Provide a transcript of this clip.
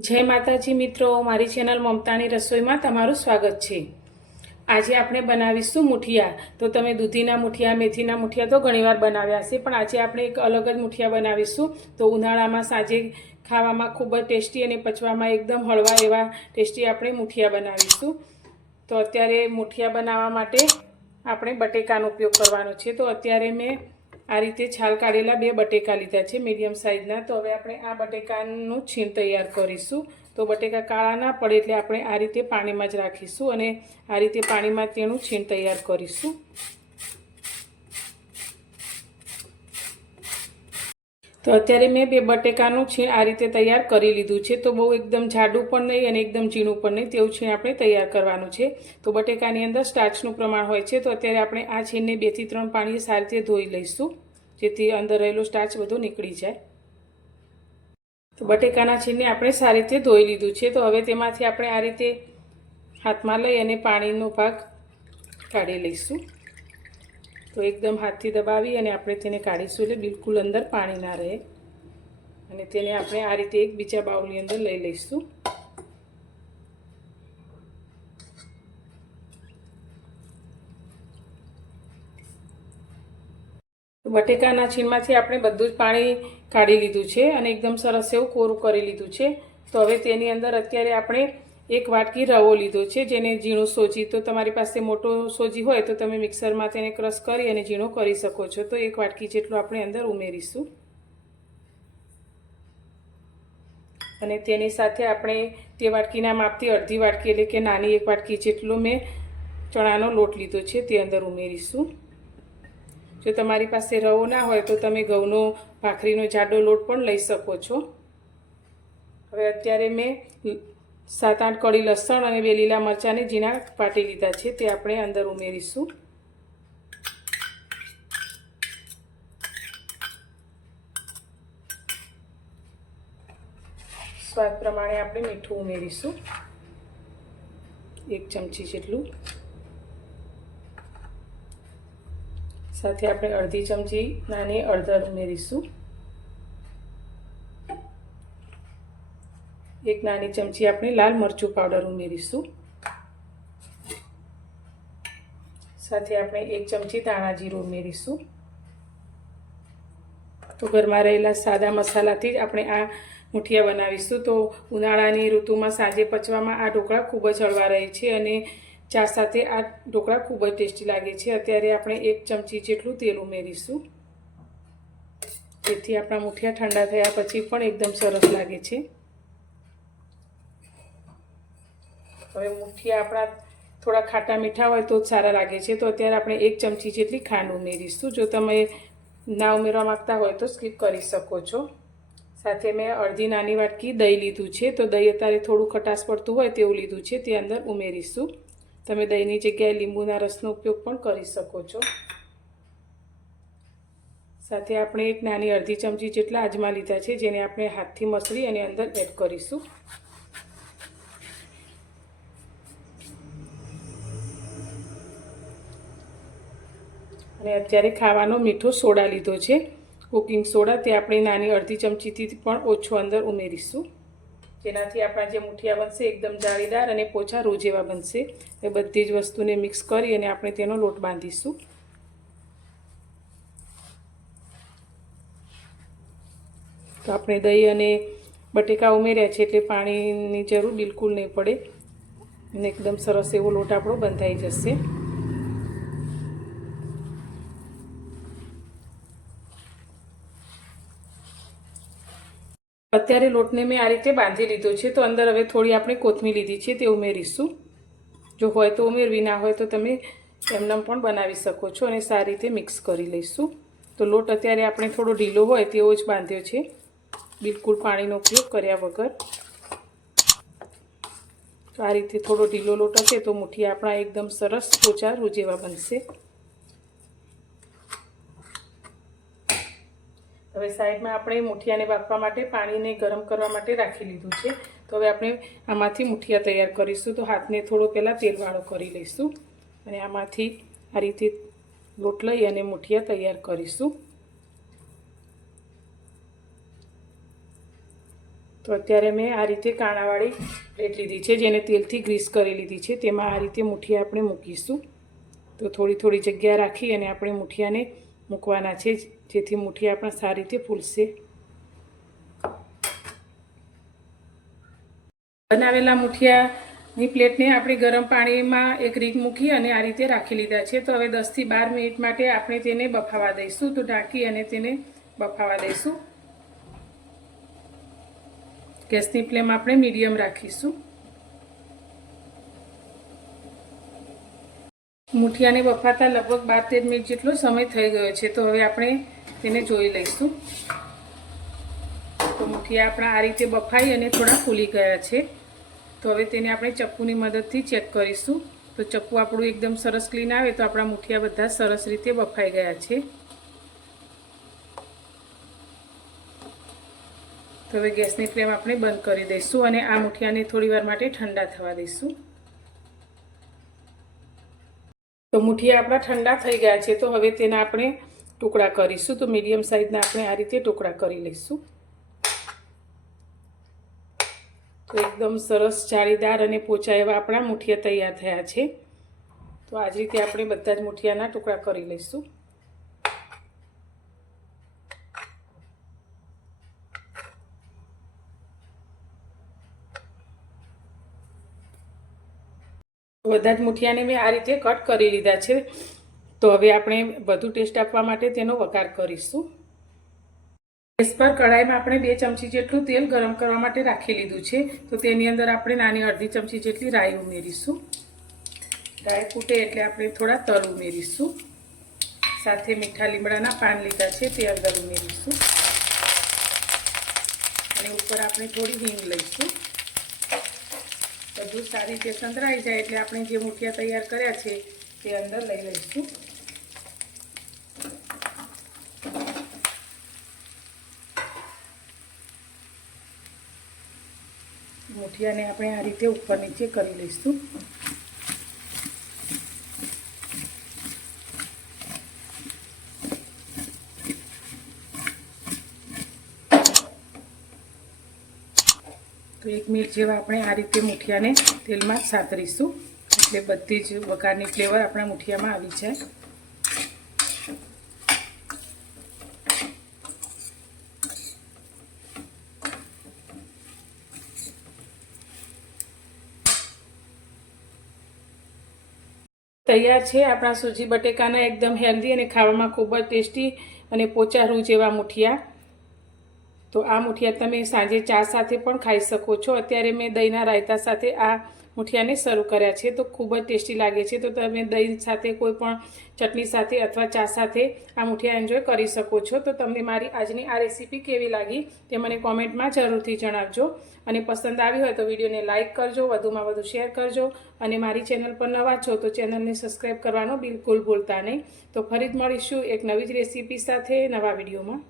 જય માતાજી મિત્રો, મારી ચેનલ મમતાની રસોઈમાં તમારું સ્વાગત છે। આજે આપણે બનાવીશું મુઠિયા। તો તમે દૂધીના મુઠિયા, મેથીના મુઠિયા તો ઘણીવાર બનાવ્યા હશે, પણ આજે આપણે એક અલગ જ મુઠિયા બનાવીશું। તો ઉનાળામાં સાંજે ખાવામાં ખૂબ જ ટેસ્ટી અને પચવામાં એકદમ હળવા એવા ટેસ્ટી આપણે મુઠિયા બનાવીશું। તો અત્યારે મુઠિયા બનાવવા માટે આપણે બટેકાનો ઉપયોગ કરવાનો છે। તો અત્યારે મેં આ રીતે છાલ કાઢેલા 2 બટેકા લીધા છે મીડિયમ સાઇઝના। તો હવે આપણે આ બટેકાનું છીણ તૈયાર કરીશું। તો બટેકા કાળા ના પડે એટલે આપણે આ રીતે પાણીમાં જ રાખીશું અને આ રીતે પાણીમાં તેનું છીણ તૈયાર કરીશું। તો અત્યારે મેં 2 બટેકાનું છીણ આ રીતે તૈયાર કરી લીધું છે। તો બહુ એકદમ જાડું પણ નહીં અને એકદમ ઝીણું પણ નહીં, તેવું છીણ આપણે તૈયાર કરવાનું છે। તો બટેકાની અંદર સ્ટાર્ચનું પ્રમાણ હોય છે, તો અત્યારે આપણે આ છીણને 2 થી 3 પાણીએ સારી રીતે ધોઈ લઈશું, જેથી અંદર રહેલો સ્ટાર્ચ બધો નીકળી જાય। તો બટેકાના છીણને આપણે સારી રીતે ધોઈ લીધું છે। તો હવે તેમાંથી આપણે આ રીતે હાથમાં લઈ અને પાણીનો ભાગ કાઢી લઈશું। તો એકદમ હાથથી દબાવી અને આપણે તેને કાઢીશું, એટલે બિલકુલ અંદર પાણી ના રહે। અને તેને આપણે આ રીતે એક બીજા બાઉલની અંદર લઈ લઈશું। બટેકાના છીણમાંથી આપણે બધું જ પાણી કાઢી લીધું છે અને એકદમ સરસ એવું કોરું કરી લીધું છે। તો હવે તેની અંદર અત્યારે આપણે 1 વાટકી રવો લીધો છે, જેને ઝીણું સોજી, તો તમારી પાસે મોટો સોજી હોય તો તમે મિક્સરમાં તેને ક્રશ કરી અને ઝીણો કરી શકો છો। તો 1 વાટકી જેટલું આપણે અંદર ઉમેરીશું અને તેની સાથે આપણે તે વાટકીના માપથી અડધી વાટકી એટલે કે નાની 1 વાટકી જેટલો મેં ચણાનો લોટ લીધો છે, તે અંદર ઉમેરીશું। જો તમારી પાસે રવો ના હોય તો તમે ઘઉંનો ભાખરીનો જાડો લોટ પણ લઈ શકો છો। હવે અત્યારે મેં 7-8 કળી લસણ અને 2 લીલા મરચાંને ઝીણા વાટી લીધા છે, તે આપણે અંદર ઉમેરીશું। સ્વાદ પ્રમાણે આપણે મીઠું ઉમેરીશું, 1 ચમચી જેટલું। સાથે આપણે અડધી ચમચી નાની હળદર ઉમેરીશું, 1 નાની ચમચી આપણે લાલ મરચું પાવડર ઉમેરીશું, સાથે આપણે 1 ચમચી ધાણા જીરું ઉમેરીશું। તો ઘરમાં રહેલા સાદા મસાલાથી જ આપણે આ મુઠિયા બનાવીશું। તો ઉનાળાની ઋતુમાં સાંજે પચવામાં આ ઢોકળા ખૂબ જ હળવા રહે છે અને ચા સાથે આ ઢોકળા ખૂબ જ ટેસ્ટી લાગે છે। અત્યારે આપણે 1 ચમચી જેટલું તેલ ઉમેરીશું, જેથી આપણા મુઠિયા ઠંડા થયા પછી પણ એકદમ સરસ લાગે છે। હવે મુઠિયા આપણા થોડા ખાટા મીઠા હોય તો જ સારા લાગે છે। તો અત્યારે આપણે 1 ચમચી જેટલી ખાંડ ઉમેરીશું, જો તમે ના ઉમેરવા માંગતા હોય તો સ્કીપ કરી શકો છો। સાથે મેં અડધી નાની વાટકી દહીં લીધું છે। તો દહીં અત્યારે થોડું ખટાશ પડતું હોય તેવું લીધું છે, તે અંદર ઉમેરીશું। તમે દહીંની જગ્યાએ લીંબુના રસનો ઉપયોગ પણ કરી શકો છો। સાથે આપણે 1 નાની અડધી ચમચી જેટલા અજમા લીધા છે, જેને આપણે હાથથી મસળી અને અંદર એડ કરીશું। અને અત્યારે ખાવાનો મીઠો સોડા લીધો છે, કુકિંગ સોડા, તે આપણે નાની અડધી ચમચીથી પણ ઓછો અંદર ઉમેરીશું, જેનાથી આપણા જે મુઠિયા બનશે એકદમ જાળીદાર અને પોચા રૂ જેવા બનશે। એ બધી જ વસ્તુને મિક્સ કરી અને આપણે તેનો લોટ બાંધીશું। તો આપણે દહીં અને બટેકા ઉમેર્યા છે એટલે પાણીની જરૂર બિલકુલ નહીં પડે અને એકદમ સરસ એવો લોટ આપણો બંધાઈ જશે। અત્યારે લોટને મેં આ રીતે બાંધી લીધો છે। તો અંદર હવે થોડી આપણે કોથમીર લીધી છે, તે ઉમેરીશું। જો હોય તો ઉમેરવી, ના હોય તો તમે એમનેમ પણ બનાવી શકો છો અને સારી રીતે મિક્સ કરી લઈશું। તો લોટ અત્યારે આપણે થોડો ઢીલો હોય તેવો જ બાંધ્યો છે, બિલકુલ પાણીનો ઉપયોગ કર્યા વગર। તો આ રીતે થોડો ઢીલો લોટ હશે તો મુઠિયા આપણા એકદમ સરસ પોચા રૂ જેવા બનશે। હવે સાઈડમાં આપણે મુઠિયાને બાફવા માટે પાણીને ગરમ કરવા માટે રાખી લીધું છે। તો હવે આપણે આમાંથી મુઠિયા તૈયાર કરીશું। તો હાથને થોડો પહેલાં તેલવાળો કરી લઈશું અને આમાંથી આ રીતે લોટ લઈ અને મુઠિયા તૈયાર કરીશું। તો અત્યારે મેં આ રીતે કાણાવાળી પ્લેટ લીધી છે, જેને તેલથી ગ્રીસ કરી લીધી છે. તેમાં આ રીતે મુઠિયા આપણે મૂકીશું. તો થોડી થોડી જગ્યા રાખી અને આપણે મુઠિયાને મૂકવાના છે, જેથી મુઠિયા આપણા સારી રીતે ફૂલશે. બનાવેલા મુઠિયાની પ્લેટને આપણે ગરમ પાણીમાં એક રીંગ મૂકી અને આ રીતે રાખી લીધા છે. તો હવે 10 થી 12 મિનિટ માટે આપણે તેને બફાવા દઈશું. તો ઢાંકી અને તેને બફાવા દઈશું. ગેસની ફ્લેમ આપણે મીડિયમ રાખીશું. મુઠિયાને બફાતા લગભગ 12-13 મિનિટ જેટલો સમય થઈ ગયો છે. તો હવે આપણે તેને જોઈ લઈશું. તો મુઠિયા આપણા આ રીતે બફાઈ અને થોડા ફૂલી ગયા છે. તો હવે તેને આપણે ચપ્પુની મદદથી ચેક કરીશું. તો ચપ્પુ આપણું એકદમ સરસ ક્લીન આવે તો આપણા મુઠિયા બધા સરસ રીતે બફાઈ ગયા છે. તો હવે ગેસની ફ્લેમ આપણે બંધ કરી દઈશું અને આ મુઠિયાને થોડી વાર માટે ઠંડા થવા દઈશું. તો મુઠિયા આપણા ઠંડા થઈ ગયા છે. તો હવે તેના આપણે ટુકડા કરીશું. તો મીડિયમ સાઇઝના આપણે આ રીતે ટુકડા કરી લઈશું. તો એકદમ સરસ જાળીદાર અને પોચા એવા આપણા મુઠિયા તૈયાર થયા છે. તો આ જ રીતે આપણે બધા જ મુઠિયાના ટુકડા કરી લઈશું. બધા જ મુઠિયાને મેં આ રીતે કટ કરી લીધા છે. તો હવે આપણે વધુ ટેસ્ટ આપવા માટે તેનો વઘાર કરીશું. ગેસ પર કઢાઈમાં આપણે 2 ચમચી જેટલું તેલ ગરમ કરવા માટે રાખી લીધું છે. તો તેની અંદર આપણે નાની અડધી ચમચી જેટલી રાઈ ઉમેરીશું. રાઈ ફૂટે એટલે આપણે થોડા તલ ઉમેરીશું. સાથે મીઠા લીમડાના પાન લીધા છે તે અંદર ઉમેરીશું. અને ઉપર આપણે થોડી હિંગ લઈશું. બધું સારી રીતે સંતરાઈ જાય એટલે આપણે જે મુઠિયા તૈયાર કર્યા છે તે અંદર લઈ લઈશું. મુઠિયાને આપણે આ રીતે ઉપર નીચે કરી લઈશું. તો 1 મિનિટ જેવા આપણે આ રીતે મુઠિયાને તેલમાં સાતરીશું એટલે બધી જ વઘારની ફ્લેવર આપણા મુઠિયામાં આવી જાય. તૈયાર છે આપણા સૂજી બટેકાના એકદમ હેલ્ધી અને ખાવામાં ખૂબ જ ટેસ્ટી અને પોચા રૂ જેવા મુઠિયા. તો આ મુઠિયા તમે સાંજે ચા સાથે પણ ખાઈ શકો છો. અત્યારે મેં દહીંના રાયતા સાથે આ મુઠિયાને સર્વ કર્યા છે. તો ખૂબ જ ટેસ્ટી લાગે છે. તો તમે દહીં સાથે કોઈ પણ ચટણી સાથે અથવા ચા સાથે આ મુઠિયા એન્જોય કરી શકો છો. તો તમને મારી આજની આ રેસીપી કેવી લાગી તે મને કોમેન્ટમાં જરૂરથી જણાવજો. અને પસંદ આવી હોય તો વિડીયોને લાઇક કરજો, વધુમાં વધુ શેર કરજો. અને મારી ચેનલ પર નવા છો તો ચેનલને સબસ્ક્રાઈબ કરવાનો બિલકુલ ભૂલતા નહીં. તો ફરી જ મળીશું એક નવી જ રેસીપી સાથે નવા વિડીયોમાં.